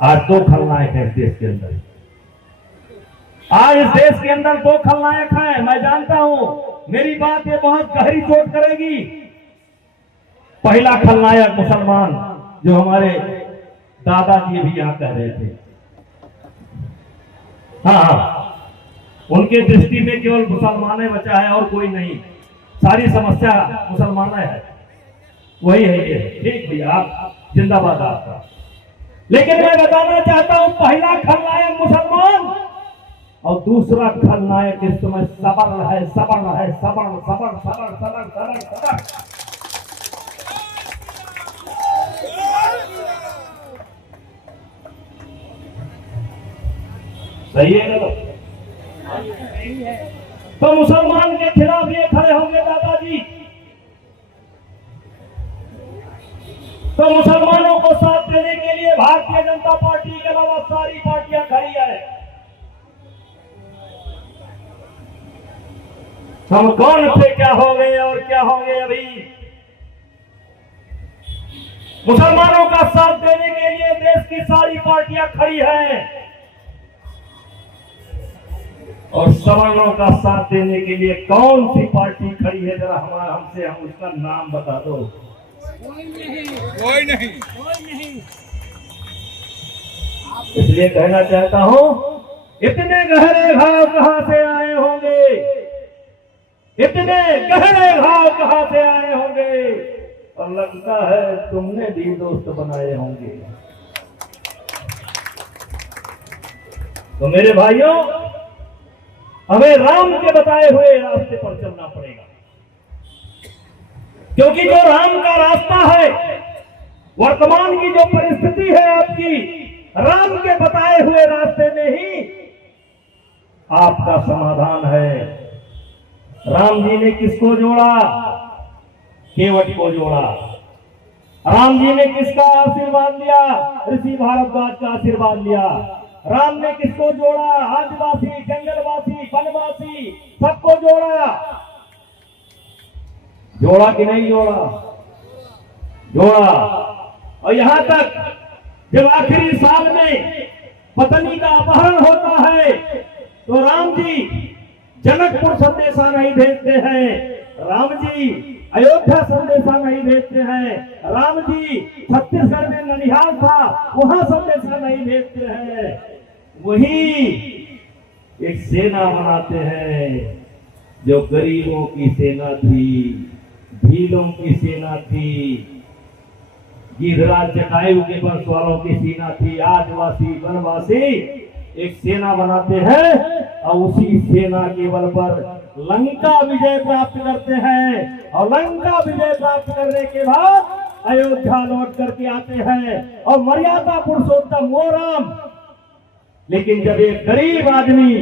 आज दो खलनायक है इस देश के अंदर। आज इस देश के अंदर दो खलनायक हैं। मैं जानता हूं मेरी बात ये बहुत गहरी चोट करेगी। पहला खलनायक मुसलमान, जो हमारे दादाजी भी यहां कह रहे थे। हाँ, उनके दृष्टि में केवल मुसलमान ही बचा है और कोई नहीं। सारी समस्या मुसलमान है, वही है ये। ठीक भैया, आप जिंदाबाद आपका। लेकिन मैं बताना चाहता हूं, पहला खलनायक मुसलमान और दूसरा खलनायक इस समय सवर्ण है, सवर्ण है, सवर्ण सवर्ण सवर्ण सवर्ण सवर्ण सवर्ण। सही है ना? तो मुसलमान के खिलाफ ये खड़े होंगे दादाजी, तो मुसलमानों को साथ देने के लिए भारतीय जनता पार्टी के अलावा सारी पार्टियां खड़ी है। हम कौन थे, क्या हो गए और क्या हो गए अभी। मुसलमानों का साथ देने के लिए देश की सारी पार्टियां खड़ी हैं और सवर्णों का साथ देने के लिए कौन सी पार्टी खड़ी है, जरा हमसे हम उसका नाम बता दो। कोई नहीं, कोई नहीं, कोई नहीं। इसलिए कहना चाहता हूं, इतने गहरे भाव कहां से आए होंगे, इतने गहरे भाव कहां से आए होंगे, और लगता है तुमने भी दोस्त बनाए होंगे। तो मेरे भाइयों, हमें राम के बताए हुए रास्ते पर चलना पड़ेगा, क्योंकि जो राम का रास्ता है, वर्तमान की जो परिस्थिति है आपकी, राम के बताए हुए रास्ते में ही आपका समाधान है। राम जी ने किसको जोड़ा? केवट को जोड़ा। राम जी ने किसका आशीर्वाद लिया? ऋषि भारद्वाज का आशीर्वाद लिया। राम ने किसको जोड़ा? आदिवासी, जंगलवासी, वनवासी, सबको जोड़ा। जोड़ा कि नहीं जोड़ा? जोड़ा। और यहां तक जब आखिरी साल में पत्नी का अपहरण होता है, तो राम जी जनकपुर संदेशा नहीं भेजते हैं, राम जी अयोध्या संदेशा नहीं भेजते हैं, राम जी छत्तीसगढ़ में ननिहाल था वहां संदेशा नहीं भेजते हैं। वही एक सेना बनाते हैं जो गरीबों की सेना थी, भीलों की सेना थी, गिधराज जटायु के वंश वालों की सेना थी, आदिवासी वनवासी एक सेना बनाते हैं और उसी सेना के बल पर लंका विजय प्राप्त करते हैं, और लंका विजय प्राप्त करने के बाद अयोध्या लौट करके आते हैं और मर्यादा पुरुषोत्तम वो राम। लेकिन जब एक गरीब आदमी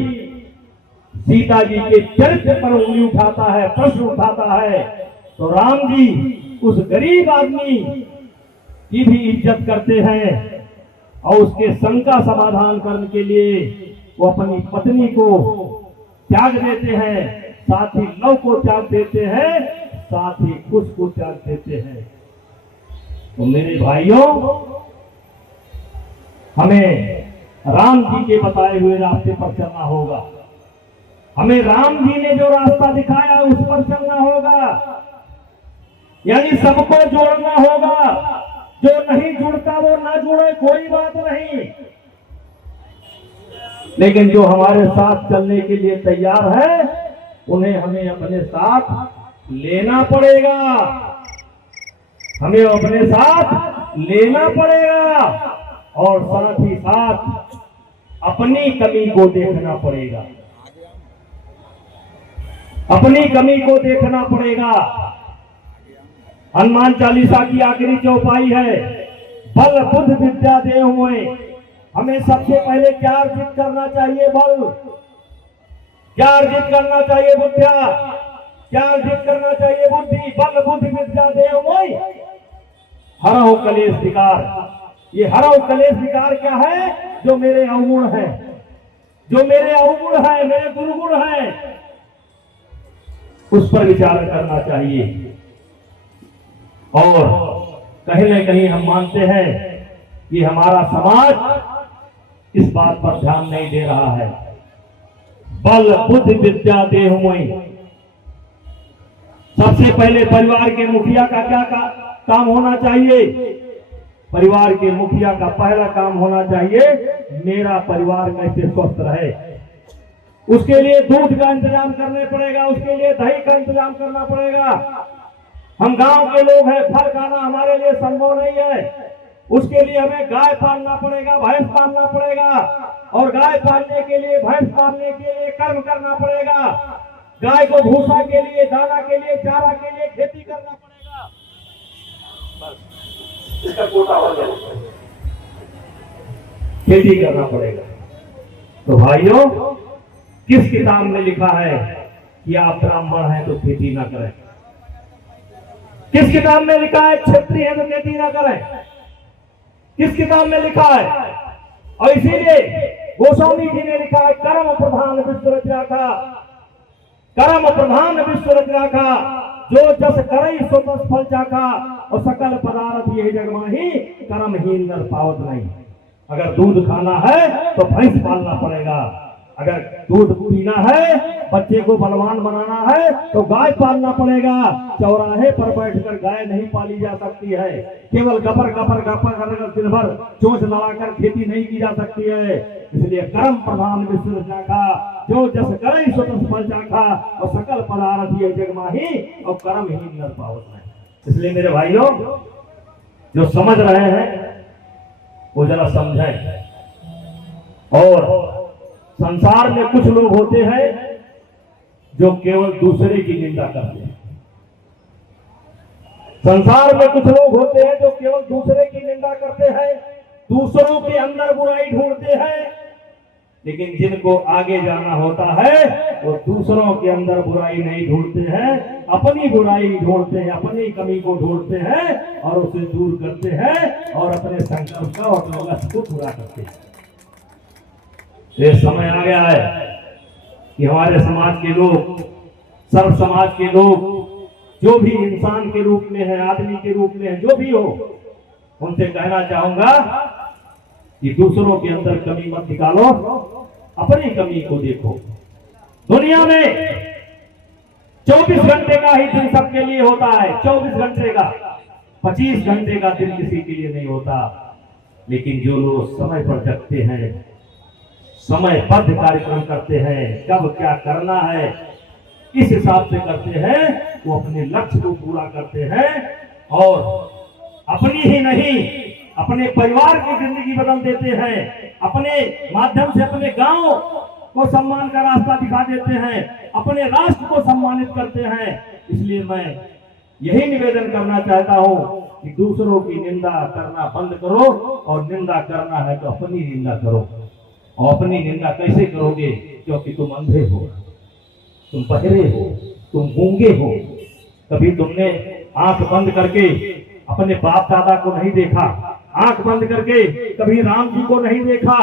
सीता जी के चरित्र पर उंगली उठाता है, प्रश्न उठाता है, तो राम जी उस गरीब आदमी की भी इज्जत करते हैं और उसके शंका समाधान करने के लिए वो अपनी पत्नी को त्याग देते हैं, साथ ही लव को त्याग देते हैं, साथ ही कुश को त्याग देते हैं। तो मेरे भाइयों, हमें राम जी के बताए हुए रास्ते पर चलना होगा। हमें राम जी ने जो रास्ता दिखाया उस पर चलना होगा, यानी सबको जोड़ना होगा। जो नहीं जुड़ता वो ना जुड़े, कोई बात नहीं, लेकिन जो हमारे साथ चलने के लिए तैयार है उन्हें हमें अपने साथ लेना पड़ेगा, हमें अपने साथ लेना पड़ेगा, और साथ ही साथ अपनी कमी को देखना पड़ेगा, अपनी कमी को देखना पड़ेगा। हनुमान चालीसा की आखिरी चौपाई है, बल बुद्ध विद्या दे हुए। हमें सबसे पहले क्या अर्जित करना चाहिए? बल। क्या अर्जित करना चाहिए? बुद्धिया। क्या अर्जित करना चाहिए? बुद्धि। बल बुद्ध विद्या दे हुए हरहु कलेश विकार। ये हरहु कलेश विकार क्या है? जो मेरे अवगुण है, जो मेरे अवगुण है, मेरे दुर्गुण है, उस पर विचार करना चाहिए। और कहीं न कहीं हम मानते हैं कि हमारा समाज इस बात पर ध्यान नहीं दे रहा है। बल बुद्धि विद्या देहुमोहि। सबसे पहले परिवार के मुखिया का क्या काम होना चाहिए? परिवार के मुखिया का पहला काम होना चाहिए, मेरा परिवार कैसे स्वस्थ रहे। उसके लिए दूध का इंतजाम करने पड़ेगा, उसके लिए दही का इंतजाम करना पड़ेगा। हम गांव के लोग हैं, फल खाना हमारे लिए संभव नहीं है। उसके लिए हमें गाय पालना पड़ेगा, भैंस पालना पड़ेगा, और गाय पालने के लिए, भैंस पालने के लिए कर्म करना पड़ेगा। गाय को भूसा के लिए, दाना के लिए, चारा के लिए खेती करना पड़ेगा। बस इसका कोटा हो जाए, खेती करना पड़ेगा। तो भाइयों, किस किताब में लिखा है कि आप ब्राह्मण हैं तो खेती ना करें? किस किताब में लिखा है क्षत्रिय है तो खेती ना करें? किस किताब में लिखा है? और इसीलिए गोस्वामी जी ने लिखा है, कर्म प्रधान विश्व रचना का, कर्म प्रधान विश्व रचना का, जो जस करई सो तस फल चाखा, और सकल पदार्थ यही जग माही, कर्महीन नर पावत नहीं। अगर दूध खाना है तो भैंस पालना पड़ेगा, अगर दूध पीना है, बच्चे को बलवान बनाना है तो गाय पालना पड़ेगा। चौराहे पर बैठकर गाय नहीं पाली जा सकती है, केवल गपर गपर गपर कर दिन भर चोंच लड़ाकर खेती नहीं की जा सकती है। इसलिए कर्म प्रधान विश्व रचना का, जो जस करई सो तस फल चाखा, और सकल पदार्थ ये जग माही, और कर्महीन नर पावत नहीं। इसलिए मेरे भाइयों, जो समझ रहे हैं वो जरा समझें। और संसार में कुछ लोग होते हैं जो केवल दूसरे की निंदा करते हैं। संसार में कुछ लोग होते हैं जो केवल दूसरे की निंदा करते हैं, दूसरों के अंदर बुराई ढूंढते हैं। लेकिन जिनको आगे जाना होता है वो दूसरों के अंदर बुराई नहीं ढूंढते हैं, अपनी बुराई ढूंढते हैं, अपनी कमी को ढूंढते हैं और उसे दूर करते हैं, और अपने संकल्प का और लक्ष्य को पूरा करते हैं। ये समय आ गया है कि हमारे समाज के लोग, सर्व समाज के लोग, जो भी इंसान के रूप में है, आदमी के रूप में है, जो भी हो, उनसे कहना चाहूंगा कि दूसरों के अंदर कमी मत निकालो, अपनी कमी को देखो। दुनिया में 24 घंटे का ही दिन सबके लिए होता है, 24 घंटे का, 25 घंटे का दिन किसी के लिए नहीं होता। लेकिन जो लोग समय पर जगते हैं, समयबद्ध कार्यक्रम करते हैं, कब क्या करना है इस हिसाब से करते हैं, वो अपने लक्ष्य को पूरा करते हैं, और अपनी ही नहीं, अपने परिवार की जिंदगी बदल देते हैं, अपने माध्यम से अपने गांव को सम्मान का रास्ता दिखा देते हैं, अपने राष्ट्र को सम्मानित करते हैं। इसलिए मैं यही निवेदन करना चाहता हूं कि दूसरों की निंदा करना बंद करो, और निंदा करना है तो अपनी निंदा करो। और अपनी निंदा कैसे करोगे? क्योंकि तुम अंधे हो, तुम बहरे हो, तुम गूंगे हो। कभी तुमने आंख बंद करके अपने बाप दादा को नहीं देखा, आंख बंद करके कभी राम जी को नहीं देखा,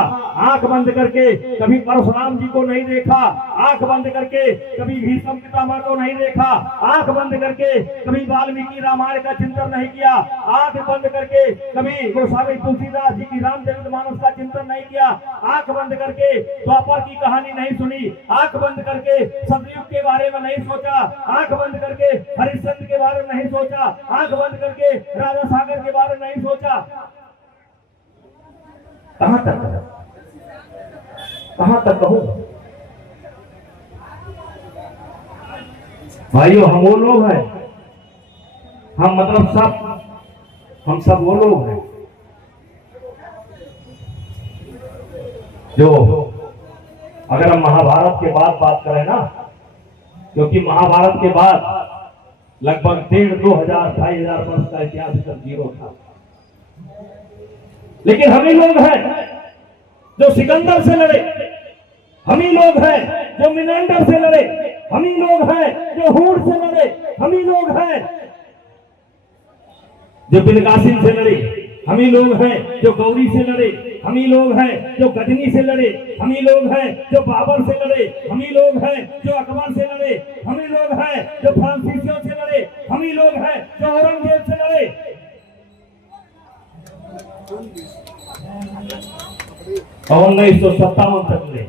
आंख बंद करके कभी परशुराम जी को नहीं देखा, आंख बंद करके कभी भीष्म पितामह को नहीं देखा, आंख बंद करके कभी वाल्मीकि रामायण का चिंतन नहीं किया, आंख बंद करके कभी गोस्वामी तुलसीदास जी की रामचरितमानस का चिंतन नहीं किया, आंख बंद करके द्वापर की कहानी नहीं सुनी, आंख बंद करके सतयुग के बारे में नहीं सोचा, आंख बंद करके हरिश्चंद्र के बारे में नहीं सोचा, आंख बंद करके राजा सागर के बारे में नहीं सोचा। कहां तक कहूं? भाइयों, हम वो लोग हैं, हम मतलब हम सब वो लोग हैं जो, अगर हम महाभारत के बाद बात करें ना, क्योंकि महाभारत के बाद लगभग 1,500 2,500 वर्ष का इतिहास तक जीरो था। लेकिन हम ही लोग हैं जो सिकंदर से लड़े, हम ही लोग हैं जो मिनेंडर से लड़े, हम ही लोग हैं जो हूर से लड़े, हम ही लोग हैं जो बिलकासिम से लड़े, हम ही लोग हैं जो गौरी से लड़े, हम ही लोग हैं जो गजनी से लड़े, हम ही लोग हैं जो बाबर से लड़े, हम ही लोग हैं जो अकबर से लड़े, हम ही लोग हैं जो फ्रांसीसियों से लड़े, हम ही लोग हैं जो औरंगजेब से लड़े। और 1957 तक में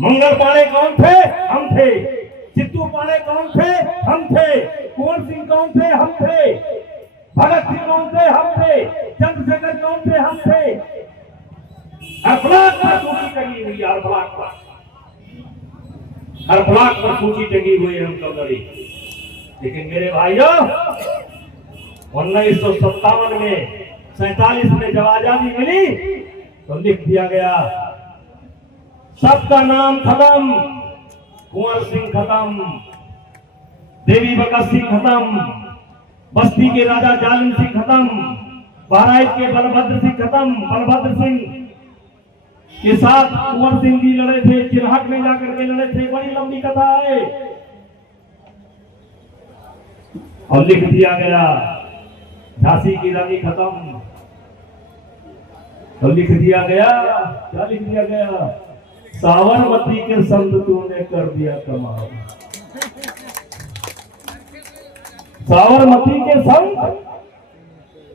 मंगल पांडे कौन थे? हम थे। चित्तू पांडे कौन थे? हम थे। कुंवर सिंह कौन थे? हम थे। भगत सिंह कौन थे? हम थे। चंद्रशेखर कौन थे? हम थे। हर ब्लॉक पर सूची टंगी हुई है, हर ब्लॉक पर, हर ब्लॉक पर सूची टंगी हुई है उनका बड़ी। लेकिन मेरे भाइयों 1957 में 47 में जब आजादी मिली तो लिख दिया गया सबका नाम खत्म, कुंवर सिंह खत्म, देवी भगत सिंह खत्म, बस्ती के राजा जालिम सिंह खत्म, बहराइच के बलभद्र सिंह खत्म। बलभद्र सिंह के साथ कुंवर सिंह जी लड़े थे, चिरहट में जाकर के लड़े थे, बड़ी लंबी कथा है। और लिख दिया गया झांसी की रानी खत्म, और लिख दिया गया, क्या लिख दिया गया? साबरमती के संत तूने कर दिया कमाल। साबरमती के संत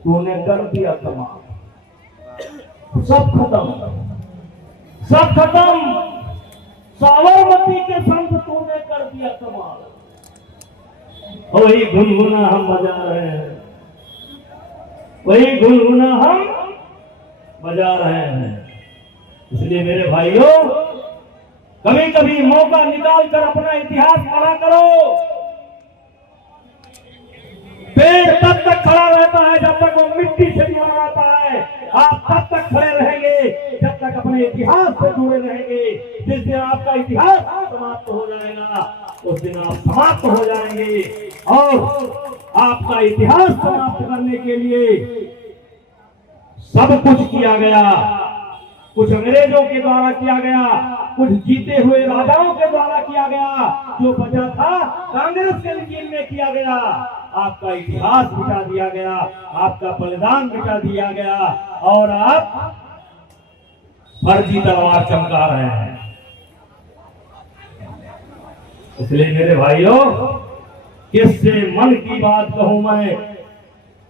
तूने कर दिया कमाल। सब खत्म, सब खत्म। साबरमती के संत तूने कर दिया कमाल। वही गुनगुना हम बजा रहे हैं, वही गुनगुना हम बजा रहे हैं। इसलिए मेरे भाइयों कभी कभी मौका निकाल कर अपना इतिहास पढ़ा करो। पेड़ तब तक खड़ा रहता है जब तक वो मिट्टी से जुड़ा रहता है। आप तब तक खड़े रहेंगे जब तक अपने इतिहास से जुड़े रहेंगे। जिस दिन आपका इतिहास समाप्त हो जाएगा उस दिन आप समाप्त हो जाएंगे। और आपका इतिहास समाप्त करने के लिए सब कुछ किया गया। कुछ अंग्रेजों के द्वारा किया गया, कुछ जीते हुए राजाओं के द्वारा किया गया, जो बचा था कांग्रेस के रिजीम में किया गया। आपका इतिहास मिटा दिया गया, आपका बलिदान मिटा दिया गया, और आप फर्जी तलवार चमका रहे हैं। इसलिए मेरे भाइयों किससे मन की बात कहूं मैं,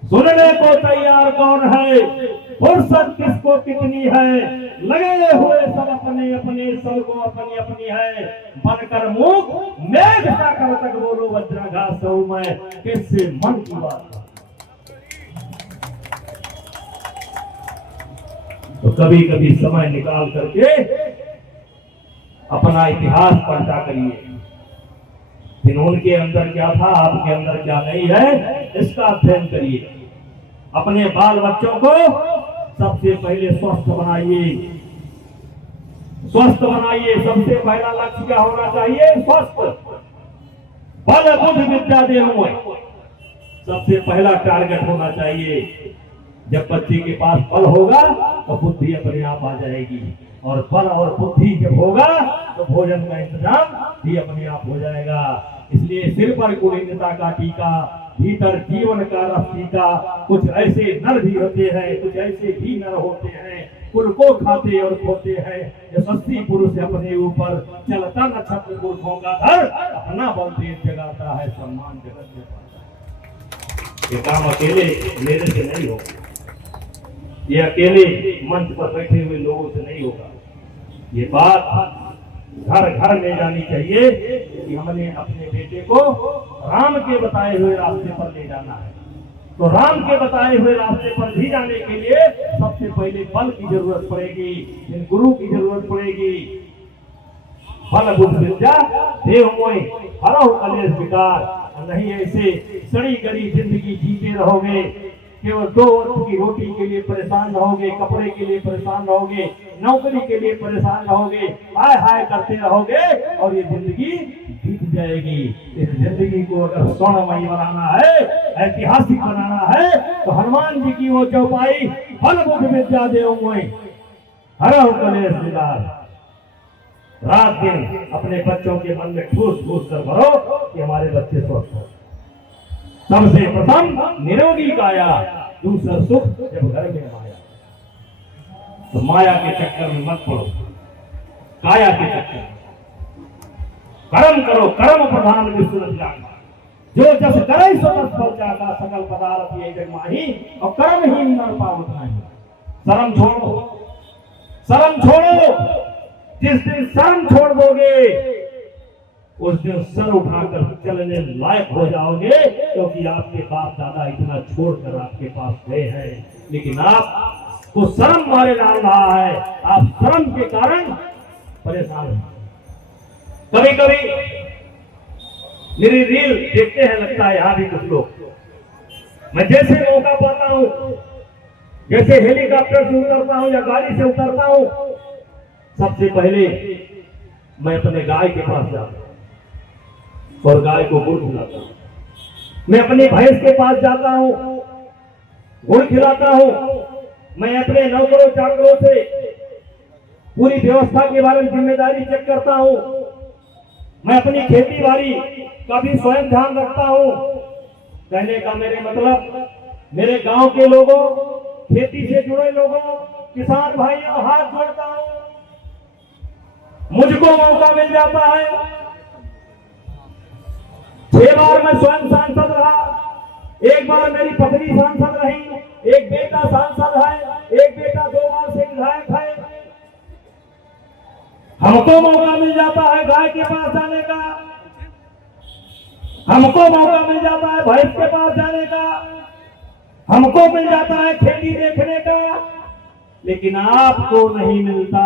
सुनने को तैयार कौन है, फुर्सत किसको कितनी है, लगे हुए सब अपने अपने, सबको अपनी अपनी है। बनकर मूक मेघ सा कब तक बोलो वज्राघात सहूं मैं, किससे मन की बात। तो कभी कभी समय निकाल करके अपना इतिहास पलटा करिए। जिन्होंने अंदर क्या था, आपके अंदर क्या नहीं है, इसका अध्ययन करिए। अपने बाल बच्चों को सबसे पहले स्वस्थ बनाइए, स्वस्थ बनाइए। सबसे पहला लक्ष्य क्या होना चाहिए? स्वस्थ। बल बुद्धि विद्या देहु सबसे पहला टारगेट होना चाहिए। जब बच्चे के पास बल होगा तो बुद्धि अपने आप आ जाएगी, और बल और बुद्धि जब होगा तो भोजन का इंतजाम भी अपने आप हो जाएगा। इसलिए सिर पर कुलीनता का टीका, भीतर जीवन का रस टीका। कुछ ऐसे नर भी होते हैं, कुछ ऐसे भी नर होते हैं, कुल को खाते और खोते हैं। यशस्वी पुरुष अपने ऊपर चलता नक्षत्र पुरुषों का घर, अपना बल तेज जगाता है, सम्मान जगत में पाता है। ये काम अकेले मेरे से नहीं होगा, ये अकेले मंच पर बैठे हुए लोगों से नहीं होगा। ये बात घर घर ले जानी चाहिए कि हमने अपने बेटे को राम के बताए हुए रास्ते पर ले जाना है। तो राम के बताए हुए रास्ते पर भी जाने के लिए सबसे पहले बल की जरूरत पड़ेगी, फिर गुरु की जरूरत पड़ेगी। बल बुद्धि विद्या देहु हरहु कलेश विकार। नहीं ऐसे सड़ी गड़ी जिंदगी जीते रहोगे, केवल 2 वक्त की रोटी के लिए परेशान रहोगे, कपड़े के लिए परेशान रहोगे, नौकरी के लिए परेशान रहोगे, हाय हाय करते रहोगे, और ये जिंदगी बीत जाएगी। इस जिंदगी को अगर स्वर्णमयी बनाना है, ऐतिहासिक बनाना है, तो हनुमान जी की वो चौपाई, बल बुद्धि विद्या देहु हरहु कलेश विकार। रात दिन अपने बच्चों के मन में ठूस ठूस कर भरो कि हमारे बच्चे स्वस्थ हो। सबसे प्रथम निरोगी काया, दूसरा सुख जब घर में माया। तो माया के चक्कर में मत पड़ो, काया के चक्कर में कर्म करो। कर्म प्रधान विष्णु जान, जो जस करे सो तस फल जाता, सकल पदार्थ ये जग माही, और कर्म ही नर पावत नहीं। शर्म छोड़ो, शर्म छोड़ो। जिस दिन शर्म छोड़ दोगे उस दिन सर उठाकर चलने लायक हो जाओगे, क्योंकि आपके बाप दादा इतना छोड़कर आपके पास गए हैं, लेकिन आपको शर्म मारे डाल रहा है। आप शर्म के कारण परेशान हैं। कभी कभी मेरी रील देखते हैं, लगता है यहां भी कुछ लोग, मैं जैसे मौका पाता हूं, जैसे हेलीकॉप्टर से उतरता हूं या गाड़ी से उतरता हूं, सबसे पहले मैं अपने गाय के पास जाता हूं और गाय को गुड़ खिलाता हूं। मैं अपनी भैंस के पास जाता हूं, गुड़ खिलाता हूं। मैं अपने नौकरों चाकरों से पूरी व्यवस्था के बारे में जिम्मेदारी चेक करता हूं। मैं अपनी खेती बाड़ी का भी स्वयं ध्यान रखता हूं। कहने का मेरे मतलब, मेरे गांव के लोगों, खेती से जुड़े लोगों, किसान भाइयों, हाथ जोड़ता हूं। मुझको मौका मिल जाता है, 6 बार मैं स्वयं सांसद रहा, 1 बार मेरी पत्नी सांसद रही, एक बेटा सांसद है, एक बेटा 2 बार से विधायक है। हमको मौका मिल जाता है गाय के पास जाने का, हमको मौका मिल जाता है भैंस के पास जाने का, हमको मिल जाता है खेती देखने का, लेकिन आपको नहीं मिलता।